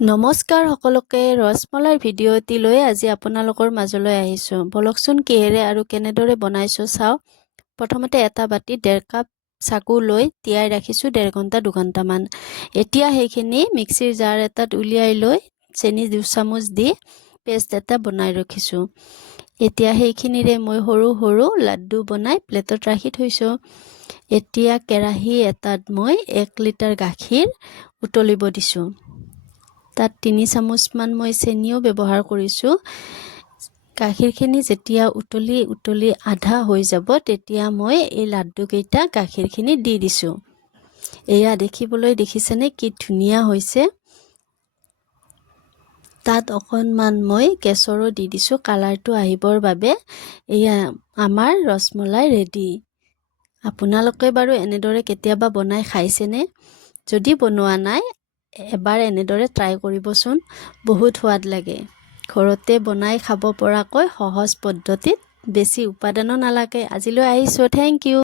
নমস্কাৰ সকলোকে ৰসমলাই ভিডিঅ' এটি লৈ আজি আপোনালোকৰ মাজলৈ আহিছোঁ। বলকচোন কিহেৰে আৰু কেনেদৰে বনাইছোঁ চাওঁ। প্ৰথমতে এটা বাটিত 1.5 কাপ চাকু লৈ তিয়াই ৰাখিছোঁ 1.5 ঘণ্টা 2 ঘণ্টামান। এতিয়া সেইখিনি মিক্সিৰ জাৰ এটাত উলিয়াই লৈ চেনি 2 চামুচ দি পেষ্ট এটা বনাই ৰাখিছোঁ। এতিয়া সেইখিনিৰে মই সৰু সৰু লাড্ডু বনাই প্লেটত ৰাখি থৈছোঁ। এতিয়া কেৰাহী এটাত মই 1 লিটাৰ গাখীৰ উতলিব দিছোঁ। তাত 3 চামুচমান মই চেনিও ব্যৱহাৰ কৰিছোঁ। গাখীৰখিনি যেতিয়া উতলি আধা হৈ যাব তেতিয়া মই এই লাড্ডুকেইটা গাখীৰখিনি দি দিছোঁ। এয়া দেখিছেনে কি ধুনীয়া হৈছে। তাত অকণমান মই কেশৰো দি দিছোঁ কালাৰটো আহিবৰ বাবে। এয়া আমাৰ ৰসমলাই ৰেডি। আপোনালোকে বাৰু এনেদৰে কেতিয়াবা বনাই খাইছেনে? যদি বনোৱা নাই এবাৰ এনেদৰে ট্ৰাই কৰিবচোন, বহুত সোৱাদ লাগে। ঘৰতে বনাই খাব পৰাকৈ সহজ পদ্ধতিত, বেছি উপাদানো নালাগে। আজিলৈ আহিছোঁ, থেংক ইউ।